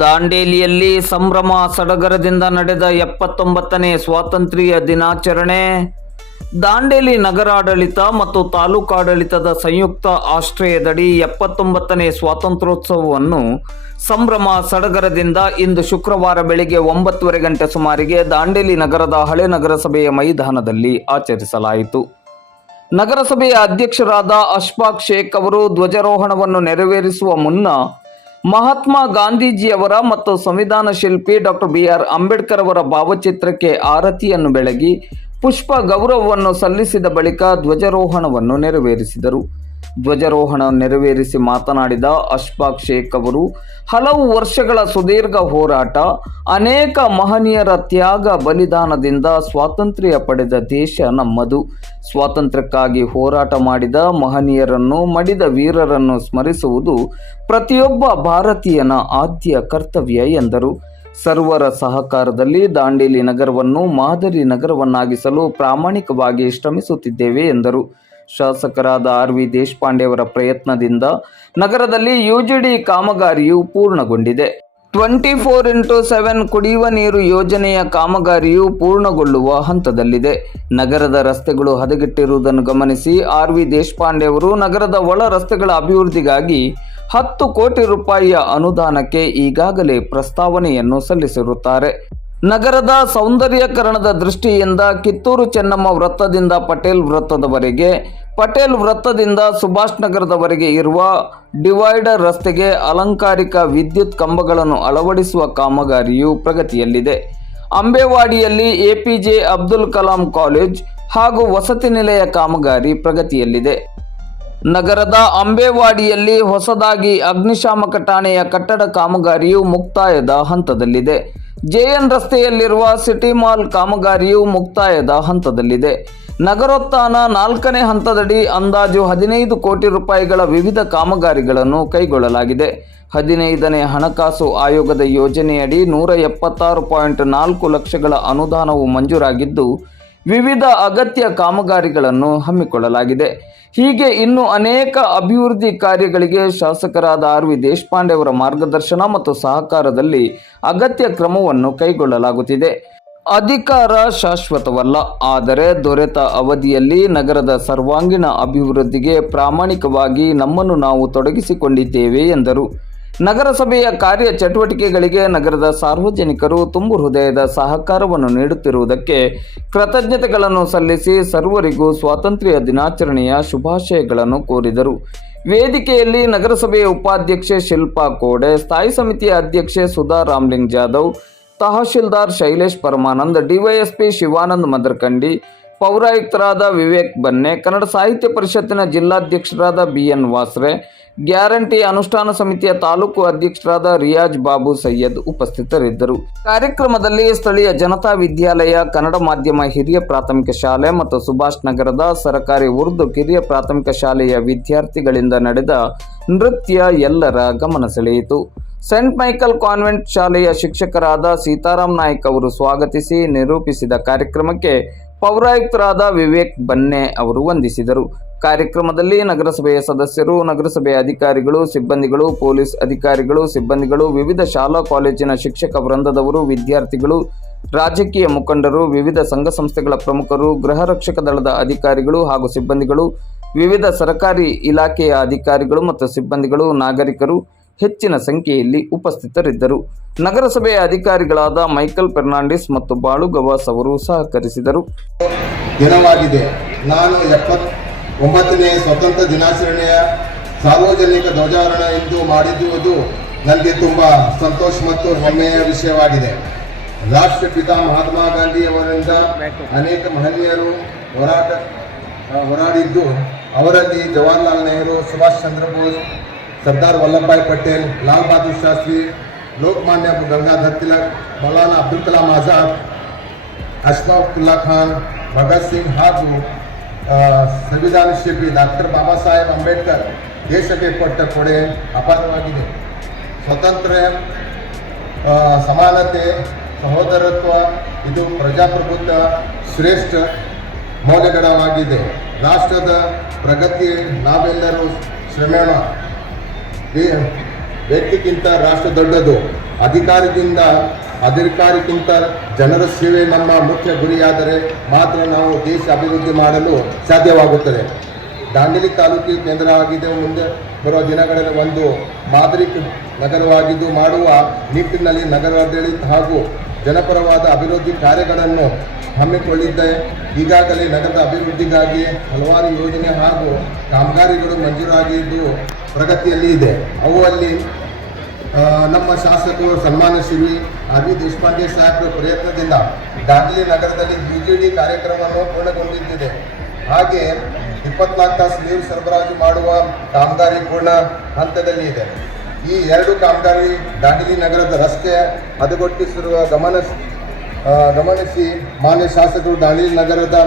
ದಾಂಡೇಲಿಯಲ್ಲಿ ಸಂಭ್ರಮ ಸಡಗರದಿಂದ ನಡೆದ ಎಪ್ಪತ್ತೊಂಬತ್ತನೇ ಸ್ವಾತಂತ್ರ್ಯ ದಿನಾಚರಣೆ, ದಾಂಡೇಲಿ ನಗರಾಡಳಿತ ಮತ್ತು ತಾಲೂಕಾಡಳಿತದ ಸಂಯುಕ್ತ ಆಶ್ರಯದಡಿ ಎಪ್ಪತ್ತೊಂಬತ್ತನೇ ಸ್ವಾತಂತ್ರ್ಯೋತ್ಸವವನ್ನು ಸಂಭ್ರಮ ಸಡಗರದಿಂದ ಇಂದು ಶುಕ್ರವಾರ ಬೆಳಿಗ್ಗೆ ಒಂಬತ್ತುವರೆ ಗಂಟೆ ಸುಮಾರಿಗೆ ದಾಂಡೇಲಿ ನಗರದ ಹಳೆ ನಗರಸಭೆಯ ಮೈದಾನದಲ್ಲಿ ಆಚರಿಸಲಾಯಿತು. ನಗರಸಭೆಯ ಅಧ್ಯಕ್ಷರಾದ ಅಶ್ಫಾಕ್ ಶೇಖ್ ಅವರು ಧ್ವಜಾರೋಹಣವನ್ನು ನೆರವೇರಿಸುವ ಮುನ್ನ ಮಹಾತ್ಮ ಗಾಂಧೀಜಿಯವರ ಮತ್ತು ಸಂವಿಧಾನ ಶಿಲ್ಪಿ ಡಾಕ್ಟರ್ ಬಿ ಆರ್ ಅಂಬೇಡ್ಕರ್ ಅವರ ಭಾವಚಿತ್ರಕ್ಕೆ ಆರತಿಯನ್ನು ಬೆಳಗಿ ಪುಷ್ಪ ಗೌರವವನ್ನು ಸಲ್ಲಿಸಿದ ಬಳಿಕ ಧ್ವಜಾರೋಹಣವನ್ನು ನೆರವೇರಿಸಿದರು. ಧ್ವಜಾರೋಹಣ ನೆರವೇರಿಸಿ ಮಾತನಾಡಿದ ಅಶ್ಫಾಕ್ ಶೇಖ್ ಅವರು, ಹಲವು ವರ್ಷಗಳ ಸುದೀರ್ಘ ಹೋರಾಟ, ಅನೇಕ ಮಹನೀಯರ ತ್ಯಾಗ ಬಲಿದಾನದಿಂದ ಸ್ವಾತಂತ್ರ್ಯ ಪಡೆದ ದೇಶ ನಮ್ಮದು. ಸ್ವಾತಂತ್ರ್ಯಕ್ಕಾಗಿ ಹೋರಾಟ ಮಾಡಿದ ಮಹನೀಯರನ್ನು, ಮಡಿದ ವೀರರನ್ನು ಸ್ಮರಿಸುವುದು ಪ್ರತಿಯೊಬ್ಬ ಭಾರತೀಯನ ಆದ್ಯ ಕರ್ತವ್ಯ ಎಂದರು. ಸರ್ವರ ಸಹಕಾರದಲ್ಲಿ ದಾಂಡೇಲಿ ನಗರವನ್ನು ಮಾದರಿ ನಗರವನ್ನಾಗಿಸಲು ಪ್ರಾಮಾಣಿಕವಾಗಿ ಶ್ರಮಿಸುತ್ತಿದ್ದೇವೆ ಎಂದರು. ಶಾಸಕರಾದ ಆರ್ ವಿ ದೇಶಪಾಂಡೆ ಅವರ ಪ್ರಯತ್ನದಿಂದ ನಗರದಲ್ಲಿ ಯುಜಿಡಿ ಕಾಮಗಾರಿಯು ಪೂರ್ಣಗೊಂಡಿದೆ. ಟ್ವೆಂಟಿ ಫೋರ್ ಇಂಟು ಸೆವೆನ್ ಕುಡಿಯುವ ನೀರು ಯೋಜನೆಯ ಕಾಮಗಾರಿಯು ಪೂರ್ಣಗೊಳ್ಳುವ ಹಂತದಲ್ಲಿದೆ. ನಗರದ ರಸ್ತೆಗಳು ಹದಗೆಟ್ಟಿರುವುದನ್ನು ಗಮನಿಸಿ ಆರ್ ವಿ ದೇಶಪಾಂಡೆ ಅವರು ನಗರದ ಒಳ ರಸ್ತೆಗಳ ಅಭಿವೃದ್ಧಿಗಾಗಿ ಹತ್ತು ಕೋಟಿ ರೂಪಾಯಿಯ ಅನುದಾನಕ್ಕೆ ಈಗಾಗಲೇ ಪ್ರಸ್ತಾವನೆಯನ್ನು ಸಲ್ಲಿಸಿರುತ್ತಾರೆ. ನಗರದ ಸೌಂದರ್ಯಕರಣದ ದೃಷ್ಟಿಯಿಂದ ಕಿತ್ತೂರು ಚೆನ್ನಮ್ಮ ವೃತ್ತದಿಂದ ಪಟೇಲ್ ವೃತ್ತದವರೆಗೆ, ಪಟೇಲ್ ವೃತ್ತದಿಂದ ಸುಭಾಷ್ ನಗರದವರೆಗೆ ಇರುವ ಡಿವೈಡರ್ ರಸ್ತೆಗೆ ಅಲಂಕಾರಿಕ ವಿದ್ಯುತ್ ಕಂಬಗಳನ್ನು ಅಳವಡಿಸುವ ಕಾಮಗಾರಿಯು ಪ್ರಗತಿಯಲ್ಲಿದೆ. ಅಂಬೇವಾಡಿಯಲ್ಲಿ ಎಪಿಜೆ ಅಬ್ದುಲ್ ಕಲಾಂ ಕಾಲೇಜ್ ಹಾಗೂ ವಸತಿ ನಿಲಯ ಕಾಮಗಾರಿ ಪ್ರಗತಿಯಲ್ಲಿದೆ. ನಗರದ ಅಂಬೇವಾಡಿಯಲ್ಲಿ ಹೊಸದಾಗಿ ಅಗ್ನಿಶಾಮಕ ಠಾಣೆಯ ಕಟ್ಟಡ ಕಾಮಗಾರಿಯು ಮುಕ್ತಾಯದ ಹಂತದಲ್ಲಿದೆ. ಜೆಎನ್ ರಸ್ತೆಯಲ್ಲಿರುವ ಸಿಟಿ ಮಾಲ್ ಕಾಮಗಾರಿಯು ಮುಕ್ತಾಯದ ಹಂತದಲ್ಲಿದೆ. ನಗರೋತ್ಥಾನ ನಾಲ್ಕನೇ ಹಂತದಡಿ ಅಂದಾಜು ಹದಿನೈದು ಕೋಟಿ ರೂಪಾಯಿಗಳ ವಿವಿಧ ಕಾಮಗಾರಿಗಳನ್ನು ಕೈಗೊಳ್ಳಲಾಗಿದೆ. ಹದಿನೈದನೇ ಹಣಕಾಸು ಆಯೋಗದ ಯೋಜನೆಯಡಿ ನೂರ ಎಪ್ಪತ್ತಾರು ಪಾಯಿಂಟ್ ನಾಲ್ಕು ಲಕ್ಷಗಳ ಅನುದಾನವು ಮಂಜೂರಾಗಿದ್ದು ವಿವಿಧ ಅಗತ್ಯ ಕಾಮಗಾರಿಗಳನ್ನು ಹಮ್ಮಿಕೊಳ್ಳಲಾಗಿದೆ. ಹೀಗೆ ಇನ್ನು ಅನೇಕ ಅಭಿವೃದ್ಧಿ ಕಾರ್ಯಗಳಿಗೆ ಶಾಸಕರಾದ ಆರ್ ವಿ ದೇಶಪಾಂಡೆ ಅವರ ಮಾರ್ಗದರ್ಶನ ಮತ್ತು ಸಹಕಾರದಲ್ಲಿ ಅಗತ್ಯ ಕ್ರಮವನ್ನು ಕೈಗೊಳ್ಳಲಾಗುತ್ತಿದೆ. ಅಧಿಕಾರ ಶಾಶ್ವತವಲ್ಲ, ಆದರೆ ದೊರೆತ ಅವಧಿಯಲ್ಲಿ ನಗರದ ಸರ್ವಾಂಗೀಣ ಅಭಿವೃದ್ಧಿಗೆ ಪ್ರಾಮಾಣಿಕವಾಗಿ ನಮ್ಮನ್ನು ನಾವು ತೊಡಗಿಸಿಕೊಂಡಿದ್ದೇವೆ ಎಂದರು. ನಗರಸಭೆಯ ಕಾರ್ಯ ಚಟುವಟಿಕೆಗಳಿಗೆ ನಗರದ ಸಾರ್ವಜನಿಕರು ತುಂಬು ಹೃದಯದ ಸಹಕಾರವನ್ನು ನೀಡುತ್ತಿರುವುದಕ್ಕೆ ಕೃತಜ್ಞತೆಗಳನ್ನು ಸಲ್ಲಿಸಿ ಸರ್ವರಿಗೂ ಸ್ವಾತಂತ್ರ್ಯ ದಿನಾಚರಣೆಯ ಶುಭಾಶಯಗಳನ್ನು ಕೋರಿದರು. ವೇದಿಕೆಯಲ್ಲಿ ನಗರಸಭೆಯ ಉಪಾಧ್ಯಕ್ಷೆ ಶಿಲ್ಪಾ ಕೋಡೆ, ಸ್ಥಾಯಿ ಸಮಿತಿಯ ಅಧ್ಯಕ್ಷೆ ಸುಧಾ ರಾಮ್ಲಿಂಗ್ ಜಾಧವ್, ತಹಶೀಲ್ದಾರ್ ಶೈಲೇಶ್ ಪರಮಾನಂದ್, ಡಿವೈಎಸ್ಪಿ ಶಿವಾನಂದ್ ಮದರ್ಕಂಡಿ, ಪೌರಾಯುಕ್ತರಾದ ವಿವೇಕ್ ಬನ್ನೆ, ಕನ್ನಡ ಸಾಹಿತ್ಯ ಪರಿಷತ್ತಿನ ಜಿಲ್ಲಾಧ್ಯಕ್ಷರಾದ ಬಿ ಎನ್ ವಾಸ್ರೆ ಗ್ಯಾರಂಟಿ ಅನುಷ್ಠಾನ ಸಮಿತಿಯ ತಾಲೂಕು ಅಧ್ಯಕ್ಷರಾದ ರಿಯಾಜ್ ಬಾಬು ಸೈಯದ್ ಉಪಸ್ಥಿತರಿದ್ದರು. ಕಾರ್ಯಕ್ರಮದಲ್ಲಿ ಸ್ಥಳೀಯ ಜನತಾ ವಿದ್ಯಾಲಯ, ಕನ್ನಡ ಮಾಧ್ಯಮ ಹಿರಿಯ ಪ್ರಾಥಮಿಕ ಶಾಲೆ ಮತ್ತು ಸುಭಾಷ್ ನಗರದ ಸರಕಾರಿ ಉರ್ದು ಕಿರಿಯ ಪ್ರಾಥಮಿಕ ಶಾಲೆಯ ವಿದ್ಯಾರ್ಥಿಗಳಿಂದ ನಡೆದ ನೃತ್ಯ ಎಲ್ಲರ ಗಮನ ಸೆಳೆಯಿತು. ಸೆಂಟ್ ಮೈಕಲ್ ಕಾನ್ವೆಂಟ್ ಶಾಲೆಯ ಶಿಕ್ಷಕರಾದ ಸೀತಾರಾಮ್ ನಾಯ್ಕ್ ಅವರು ಸ್ವಾಗತಿಸಿ ನಿರೂಪಿಸಿದ ಕಾರ್ಯಕ್ರಮಕ್ಕೆ ಪೌರಾಯುಕ್ತರಾದ ವಿವೇಕ್ ಬನ್ನೆ ಅವರು ವಂದಿಸಿದರು. ಕಾರ್ಯಕ್ರಮದಲ್ಲಿ ನಗರಸಭೆಯ ಸದಸ್ಯರು, ನಗರಸಭೆಯ ಅಧಿಕಾರಿಗಳು, ಸಿಬ್ಬಂದಿಗಳು, ಪೊಲೀಸ್ ಅಧಿಕಾರಿಗಳು, ಸಿಬ್ಬಂದಿಗಳು, ವಿವಿಧ ಶಾಲಾ ಕಾಲೇಜಿನ ಶಿಕ್ಷಕ ವೃಂದದವರು, ವಿದ್ಯಾರ್ಥಿಗಳು, ರಾಜಕೀಯ ಮುಖಂಡರು, ವಿವಿಧ ಸಂಘ ಸಂಸ್ಥೆಗಳ ಪ್ರಮುಖರು, ಗೃಹ ರಕ್ಷಕ ದಳದ ಅಧಿಕಾರಿಗಳು ಹಾಗೂ ಸಿಬ್ಬಂದಿಗಳು, ವಿವಿಧ ಸರ್ಕಾರಿ ಇಲಾಖೆಯ ಅಧಿಕಾರಿಗಳು ಮತ್ತು ಸಿಬ್ಬಂದಿಗಳು, ನಾಗರಿಕರು ಹೆಚ್ಚಿನ ಸಂಖ್ಯೆಯಲ್ಲಿ ಉಪಸ್ಥಿತರಿದ್ದರು. ನಗರಸಭೆಯ ಅಧಿಕಾರಿಗಳಾದ ಮೈಕಲ್ ಫೆರ್ನಾಂಡಿಸ್ ಮತ್ತು ಬಾಳು ಗವಾಸ್ ಅವರು ಸಹಕರಿಸಿದರು. ದಿನವಾಗಿದೆ. ನಾನು ಒಂಬತ್ತನೇ ಸ್ವತಂತ್ರ ದಿನಾಚರಣೆಯ ಸಾರ್ವಜನಿಕ ಧ್ವಜಾರೋಹಣ ಎಂದು ಮಾಡಿರುವುದು ನನಗೆ ತುಂಬ ಸಂತೋಷ ಮತ್ತು ಹೆಮ್ಮೆಯ ವಿಷಯವಾಗಿದೆ. ರಾಷ್ಟ್ರಪಿತ ಮಹಾತ್ಮ ಗಾಂಧಿ ಅವರಿಂದ ಅನೇಕ ಮಹನೀಯರು ಹೋರಾಟ ಹೋರಾಡಿದ್ದು ಅವರಲ್ಲಿ ಜವಾಹರ್ಲಾಲ್ ನೆಹರು, ಸುಭಾಷ್ ಚಂದ್ರ ಬೋಸ್, ಸರ್ದಾರ್ ವಲ್ಲಭಭಾಯ್ ಪಟೇಲ್, ಲಾಲ್ ಬಹದ್ದೂರ್ ಶಾಸ್ತ್ರಿ, ಲೋಕಮಾನ್ಯ ಗಂಗಾಧರ್ ತಿಲಕ್, ಮೌಲಾನಾ ಅಬ್ದುಲ್ ಕಲಾಂ ಆಜಾದ್, ಅಶ್ಫಾಕ್ ಖಾನ್, ಭಗತ್ ಸಿಂಗ್ ಹಾಗೂ ಸಂವಿಧಾನ ಶಿಲ್ಪಿ ಡಾಕ್ಟರ್ ಬಾಬಾ ಸಾಹೇಬ್ ಅಂಬೇಡ್ಕರ್ ದೇಶಕ್ಕೆ ಕೊಟ್ಟ ಕೊಡೆ ಅಪಾರವಾಗಿದೆ. ಸ್ವತಂತ್ರ ಸಮಾನತೆ, ಸಹೋದರತ್ವ, ಇದು ಪ್ರಜಾಪ್ರಭುತ್ವ ಶ್ರೇಷ್ಠ ಮೌಲ್ಯಗಳವಾಗಿದೆ ರಾಷ್ಟ್ರದ ಪ್ರಗತಿ ನಾವೆಲ್ಲರೂ ಶ್ರಮೇಣ. ವ್ಯಕ್ತಿಗಿಂತ ರಾಷ್ಟ್ರ ದೊಡ್ಡದು. ಅಧಿಕಾರದಿಂದ ಅಧಿಕಾರಿಗಿಂತ ಜನರ ಸೇವೆ ನಮ್ಮ ಮುಖ್ಯ ಗುರಿಯಾದರೆ ಮಾತ್ರ ನಾವು ದೇಶ ಅಭಿವೃದ್ಧಿ ಮಾಡಲು ಸಾಧ್ಯವಾಗುತ್ತದೆ. ದಾಂಡೇಲಿ ತಾಲೂಕಿಗೆ ಕೇಂದ್ರ ಆಗಿದೆ. ಮುಂದೆ ಬರುವ ದಿನಗಳಲ್ಲಿ ಒಂದು ಮಾದರಿ ನಗರವಾಗಿದ್ದು, ಮಾಡುವ ನಿಟ್ಟಿನಲ್ಲಿ ನಗರಾಡಳಿತ ಹಾಗೂ ಜನಪರವಾದ ಅಭಿವೃದ್ಧಿ ಕಾರ್ಯಗಳನ್ನು ಹಮ್ಮಿಕೊಳ್ಳಿದ್ದೆ ಈಗಾಗಲೇ ನಗರದ ಅಭಿವೃದ್ಧಿಗಾಗಿ ಹಲವಾರು ಯೋಜನೆ ಹಾಗೂ ಕಾಮಗಾರಿಗಳು ಮಂಜೂರಾಗಿದ್ದು ಪ್ರಗತಿಯಲ್ಲಿ ಇದೆ. ಅವು ಅಲ್ಲಿ ನಮ್ಮ ಶಾಸಕರು ಸನ್ಮಾನ ಶ್ರೀ ಆರ್ ವಿ ದೇಶಪಾಂಡೆ ಸಾಹೇಬ್ರ ಪ್ರಯತ್ನದಿಂದ ದಾಂಡಲಿ ನಗರದಲ್ಲಿ ಯು ಜಿ ಡಿ ಕಾರ್ಯಕ್ರಮವನ್ನು ಪೂರ್ಣಗೊಂಡಿದ್ದಿದೆ. ಹಾಗೆ ಇಪ್ಪತ್ನಾಲ್ಕು ತಾಸು ನೀರು ಸರಬರಾಜು ಮಾಡುವ ಕಾಮಗಾರಿ ಪೂರ್ಣ ಹಂತದಲ್ಲಿ ಇದೆ. ಈ ಎರಡು ಕಾಮಗಾರಿ ದಾಂಡಲಿ ನಗರದ ರಸ್ತೆ ಹದಗೊಟ್ಟಿಸಿರುವ ಗಮನ ಗಮನಿಸಿ ಮಾನ್ಯ ಶಾಸಕರು ದಾಂಡಲಿ ನಗರದ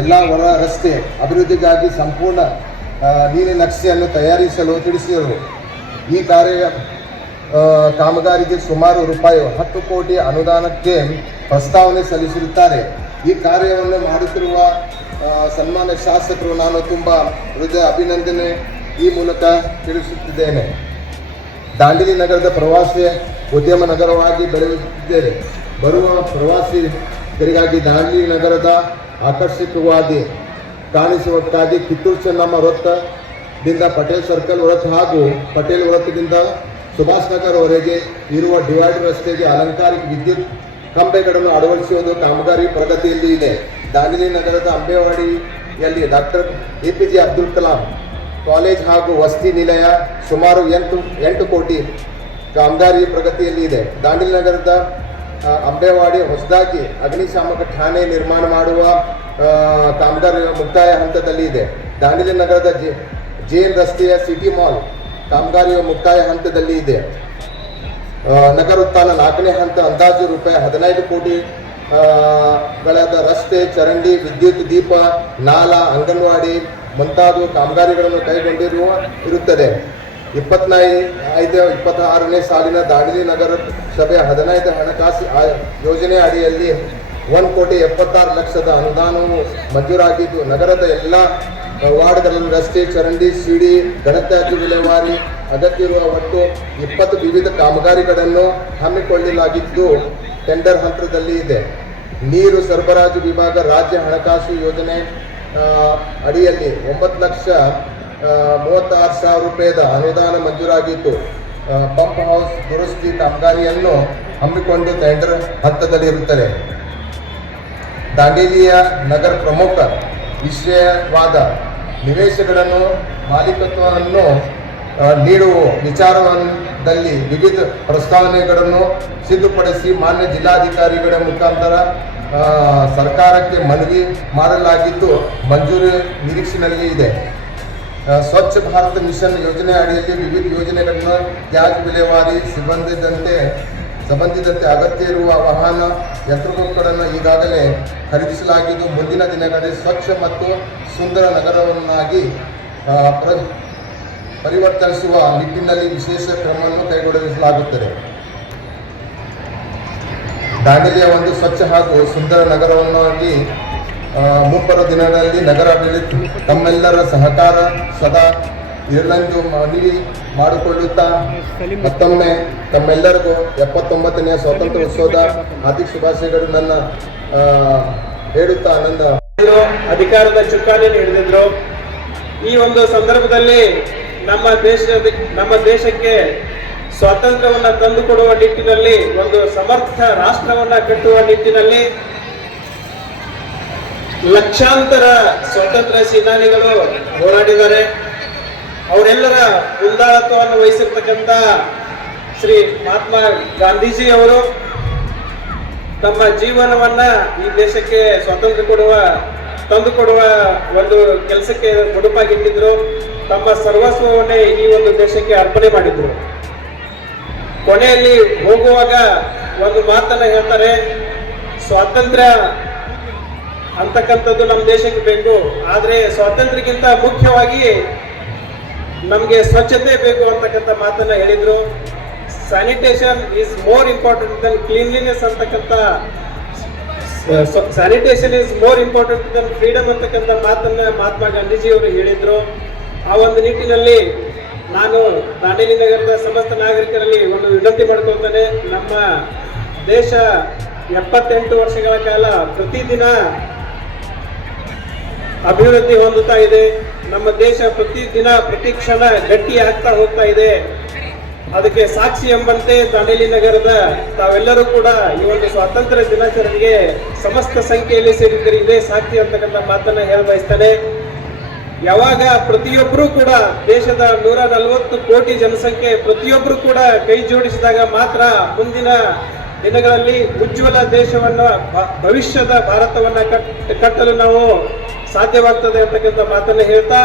ಎಲ್ಲ ಹೊರ ರಸ್ತೆ ಅಭಿವೃದ್ಧಿಗಾಗಿ ಸಂಪೂರ್ಣ ನೀರಿನ ನೀಲಿ ನಕ್ಷೆಯನ್ನು ತಯಾರಿಸಲು ತಿಳಿಸಿದರು. ಈ ಕಾರ್ಯ ಕಾಮಗಾರಿಗೆ ಸುಮಾರು ರೂಪಾಯಿ ಹತ್ತು ಕೋಟಿ ಅನುದಾನಕ್ಕೆ ಪ್ರಸ್ತಾವನೆ ಸಲ್ಲಿಸಿರುತ್ತಾರೆ. ಈ ಕಾರ್ಯವನ್ನು ಮಾಡುತ್ತಿರುವ ಸನ್ಮಾನ್ಯ ಶಾಸಕರು ನಾನು ತುಂಬ ಹೃದಯ ಅಭಿನಂದನೆ ಈ ಮೂಲಕ ತಿಳಿಸುತ್ತಿದ್ದೇನೆ. ದಾಂಡಿಲಿ ನಗರದ ಪ್ರವಾಸಿ ಉದ್ಯಮ ನಗರವಾಗಿ ಬೆಳೆಯುತ್ತಿದ್ದೇವೆ. ಬರುವ ಪ್ರವಾಸಿಗರಿಗಾಗಿ ದಾಂಡಿಲಿ ನಗರದ ಆಕರ್ಷಕವಾಗಿ ಕಾಣಿಸುವುದಕ್ಕಾಗಿ ಕಿತ್ತೂರು ಚೆನ್ನಮ್ಮ ವೃತ್ತದಿಂದ ಪಟೇಲ್ ಸರ್ಕಲ್ ವೃತ್ತ ಹಾಗೂ ಪಟೇಲ್ ವೃತ್ತದಿಂದ ಸುಭಾಷ್ ನಗರವರೆಗೆ ಇರುವ ಡಿವೈಡ್ ರಸ್ತೆಗೆ ಅಲಂಕಾರಿಕ ವಿದ್ಯುತ್ ಕಂಬೆಗಳನ್ನು ಅಳವಡಿಸುವುದು ಕಾಮಗಾರಿ ಪ್ರಗತಿಯಲ್ಲಿ ಇದೆ. ದಾಂಡೇಲಿ ನಗರದ ಅಂಬೇವಾಡಿಯಲ್ಲಿ doctor A P J Abdul Kalam college ಹಾಗೂ ವಸತಿ ನಿಲಯ ಸುಮಾರು ಎಂಟು ಎಂಟು ಕೋಟಿ ಕಾಮಗಾರಿ ಪ್ರಗತಿಯಲ್ಲಿ ಇದೆ. ದಾಂಡೇಲಿ ನಗರದ ಅಂಬೇವಾಡಿ ಹೊಸದಾಗಿ ಅಗ್ನಿಶಾಮಕ ಠಾಣೆ ನಿರ್ಮಾಣ ಮಾಡುವ ಕಾಮಗಾರಿ ಮುಕ್ತಾಯ ಹಂತದಲ್ಲಿ ಇದೆ. ದಾಂಡೇಲಿ ನಗರದ ಜೆ, ಜೇನ್ ರಸ್ತೆಯ ಸಿಟಿ ಮಾಲ್ ಕಾಮಗಾರಿಯ ಮುಕ್ತಾಯ ಹಂತದಲ್ಲಿ ಇದೆ. ನಗರೋತ್ಥಾನ ನಾಲ್ಕನೇ ಹಂತ ಅಂದಾಜು ರೂಪಾಯಿ ಹದಿನೈದು ಕೋಟಿ ಗಳಾದ ರಸ್ತೆ, ಚರಂಡಿ, ವಿದ್ಯುತ್ ದೀಪ, ನಾಲ, ಅಂಗನವಾಡಿ ಮುಂತಾದ ಕಾಮಗಾರಿಗಳನ್ನು ಕೈಗೊಂಡಿರುವ, ಇರುತ್ತದೆ. ಇಪ್ಪತ್ನೈ ಐದು, ಇಪ್ಪತ್ತಾರನೇ ಸಾಲಿನ ದಾಡಿಲಿ ನಗರ ಸಭೆ ಹದಿನೈದು ಹಣಕಾಸು ಯೋಜನೆ ಅಡಿಯಲ್ಲಿ ಒಂದು ಕೋಟಿ ಎಪ್ಪತ್ತಾರು ಲಕ್ಷದ ಅನುದಾನವು ಮಂಜೂರಾಗಿದ್ದು, ನಗರದ ಎಲ್ಲ ವಾರ್ಡ್ಗಳಲ್ಲಿ ರಸ್ತೆ, ಚರಂಡಿ, ಸಿಡಿ, ಘನತ್ಯಾಜ್ಯ ವಿಲೇವಾರಿ, ಅಗತ್ಯವಿರುವ ಒಟ್ಟು ಇಪ್ಪತ್ತು ವಿವಿಧ ಕಾಮಗಾರಿಗಳನ್ನು ಹಮ್ಮಿಕೊಳ್ಳಲಾಗಿದ್ದು ಟೆಂಡರ್ ಹಂತದಲ್ಲಿ ಇದೆ. ನೀರು ಸರಬರಾಜು ವಿಭಾಗ ರಾಜ್ಯ ಹಣಕಾಸು ಯೋಜನೆ ಅಡಿಯಲ್ಲಿ ಒಂಬತ್ತು ಲಕ್ಷ ಮೂವತ್ತಾರು ಸಾವಿರ ರೂಪಾಯಿದ ಅನುದಾನ ಮಂಜೂರಾಗಿದ್ದು ಪಂಪ್ ಹೌಸ್ ದುರಸ್ತಿ ಕಾಮಗಾರಿಯನ್ನು ಹಮ್ಮಿಕೊಂಡು ಟೆಂಡರ್ ಹಂತದಲ್ಲಿರುತ್ತದೆ ದಾಂಡೇಲಿಯ ನಗರ ಪ್ರಮುಖ ವಿಷಯವಾದ ನಿವೇಶಗಳನ್ನು, ಮಾಲೀಕತ್ವವನ್ನು ನೀಡುವ ವಿಚಾರದಲ್ಲಿ ವಿವಿಧ ಪ್ರಸ್ತಾವನೆಗಳನ್ನು ಸಿದ್ಧಪಡಿಸಿ ಮಾನ್ಯ ಜಿಲ್ಲಾಧಿಕಾರಿಗಳ ಮುಖಾಂತರ ಸರ್ಕಾರಕ್ಕೆ ಮನವಿ ಮಾಡಲಾಗಿದ್ದು ಮಂಜೂರಿ ನಿರೀಕ್ಷೆಯಲ್ಲಿ ಇದೆ. ಸ್ವಚ್ಛ ಭಾರತ ಮಿಷನ್ ಯೋಜನೆ ಅಡಿಯಲ್ಲಿ ವಿವಿಧ ಯೋಜನೆಗಳನ್ನು ತ್ಯಾಜ್ಯ ವಿಲೇವಾರಿ ಸಂಬಂಧಿಸಿದಂತೆ ಸಂಬಂಧಿಸಿದಂತೆ ಅಗತ್ಯ ಇರುವ ವಾಹನ ಯಂತ್ರೋಪಕರಣಗಳನ್ನು ಈಗಾಗಲೇ ಖರೀದಿಸಲಾಗಿದ್ದು, ಮುಂದಿನ ದಿನಗಳಲ್ಲಿ ಸ್ವಚ್ಛ ಮತ್ತು ಸುಂದರ ನಗರವನ್ನಾಗಿ ಪರಿವರ್ತಿಸುವ ನಿಟ್ಟಿನಲ್ಲಿ ವಿಶೇಷ ಕ್ರಮವನ್ನು ಕೈಗೊಳ್ಳಲಾಗುತ್ತದೆ. ದಾಂಡೇಲಿಯ ಒಂದು ಸ್ವಚ್ಛ ಹಾಗೂ ಸುಂದರ ನಗರವನ್ನಾಗಿ ಮುಂಬರುವ ದಿನಗಳಲ್ಲಿ ನಗರಾಡಳಿತ ತಮ್ಮೆಲ್ಲರ ಸಹಕಾರ ಸದಾ ಇರಲೆಂದು ಮನವಿ ಮಾಡಿಕೊಳ್ಳುತ್ತಾ ಮತ್ತೊಮ್ಮೆ ತಮ್ಮೆಲ್ಲರಿಗೂ ಎಪ್ಪತ್ತೊಂಬತ್ತನೆಯ ಸ್ವಾತಂತ್ರ್ಯ ಉತ್ಸವದ ಹಾರ್ದಿಕ ಶುಭಾಶಯಗಳು ನನ್ನ ಹೇಳುತ್ತಾ ನನ್ನ ಅಧಿಕಾರದ ಚುಕ್ಕಾಣಿಯನ್ನು ಹಿಡಿದಿದ್ರು ಈ ಒಂದು ಸಂದರ್ಭದಲ್ಲಿ ನಮ್ಮ ದೇಶದ, ನಮ್ಮ ದೇಶಕ್ಕೆ ಸ್ವಾತಂತ್ರ್ಯವನ್ನ ತಂದುಕೊಡುವ ನಿಟ್ಟಿನಲ್ಲಿ, ಒಂದು ಸಮರ್ಥ ರಾಷ್ಟ್ರವನ್ನ ಕಟ್ಟುವ ನಿಟ್ಟಿನಲ್ಲಿ ಲಕ್ಷಾಂತರ ಸ್ವಾತಂತ್ರ್ಯ ಸೇನಾನಿಗಳು ಹೋರಾಡಿದ್ದಾರೆ. ಅವರೆಲ್ಲರ ಮುಂದಾಳತ್ವವನ್ನು ವಹಿಸಿರ್ತಕ್ಕಂಥ ಶ್ರೀ ಮಹಾತ್ಮ ಗಾಂಧೀಜಿ ಅವರು ತಮ್ಮ ಜೀವನವನ್ನ ಈ ದೇಶಕ್ಕೆ ಸ್ವಾತಂತ್ರ್ಯ ಕೊಡುವ, ತಂದು ಕೊಡುವ ಒಂದು ಕೆಲಸಕ್ಕೆ ಮುಡುಪಾಗಿಟ್ಟಿದ್ರು ತಮ್ಮ ಸರ್ವಸ್ವವನ್ನೇ ಈ ಒಂದು ದೇಶಕ್ಕೆ ಅರ್ಪಣೆ ಮಾಡಿದ್ರು. ಕೊನೆಯಲ್ಲಿ ಹೋಗುವಾಗ ಒಂದು ಮಾತನ್ನ ಹೇಳ್ತಾರೆ, ಸ್ವಾತಂತ್ರ್ಯ ಅಂತಕ್ಕಂಥದ್ದು ನಮ್ಮ ದೇಶಕ್ಕೆ ಬೇಕು. ಆದ್ರೆ ಸ್ವಾತಂತ್ರ್ಯಕ್ಕಿಂತ ಮುಖ್ಯವಾಗಿ ನಮಗೆ ಸ್ವಚ್ಛತೆ ಬೇಕು ಅಂತಕ್ಕಂಥ ಮಾತನ್ನ ಹೇಳಿದ್ರು. Sanitation is more important than cleanliness ಅಂತಕ್ಕಂಥ sanitation is more important than freedom ಅಂತಕ್ಕಂಥ ಮಾತನ್ನ ಮಹಾತ್ಮ ಗಾಂಧೀಜಿ ಅವರು ಹೇಳಿದ್ರು. ಆ ಒಂದು ನಿಟ್ಟಿನಲ್ಲಿ ನಾನು ದಾಂಡೇಲಿ ನಗರದ ಸಮಸ್ತ ನಾಗರಿಕರಲ್ಲಿ ಒಂದು ವಿನಂತಿ ಮಾಡ್ಕೊಳ್ತೇನೆ. ನಮ್ಮ ದೇಶ ಎಪ್ಪತ್ತೆಂಟು ವರ್ಷಗಳ ಕಾಲ ಪ್ರತಿದಿನ ಅಭಿವೃದ್ಧಿ ಹೊಂದುತ್ತಾ ಇದೆ. ನಮ್ಮ ದೇಶ ಪ್ರತಿದಿನ, ಪ್ರತಿ ಕ್ಷಣ ಗಟ್ಟಿ ಆಗ್ತಾ ಹೋಗ್ತಾ ಇದೆ. ಅದಕ್ಕೆ ಸಾಕ್ಷಿ ಎಂಬಂತೆ ದಾಂಡೇಲಿ ನಗರದ ತಾವೆಲ್ಲರೂ ಕೂಡ ಈ ಒಂದು ಸ್ವಾತಂತ್ರ್ಯ ದಿನಾಚರಣೆಗೆ ಸಮಸ್ತ ಸಂಖ್ಯೆಯಲ್ಲಿ ಸೇರಿದ್ದರೆ. ಇದೇ ಸಾಕ್ಷಿ ಅಂತಕ್ಕಂಥ ಮಾತನ್ನ ಹೇಳ ಬಯಸ್ತಾನೆ. ಯಾವಾಗ ಪ್ರತಿಯೊಬ್ಬರೂ ಕೂಡ ದೇಶದ ನೂರ ನಲವತ್ತು ಕೋಟಿ ಜನಸಂಖ್ಯೆ ಪ್ರತಿಯೊಬ್ಬರು ಕೂಡ ಕೈ ಜೋಡಿಸಿದಾಗ ಮಾತ್ರ ಮುಂದಿನ ದಿನಗಳಲ್ಲಿ ಉಜ್ವಲ ದೇಶವನ್ನ ಭವಿಷ್ಯದ ಭಾರತವನ್ನ ಕಟ್- ಕಟ್ಟಲು ನಾವು ಸಾಧ್ಯವಾಗ್ತದೆ ಅಂತಕ್ಕಂಥ ಮಾತನ್ನ ಹೇಳ್ತಾ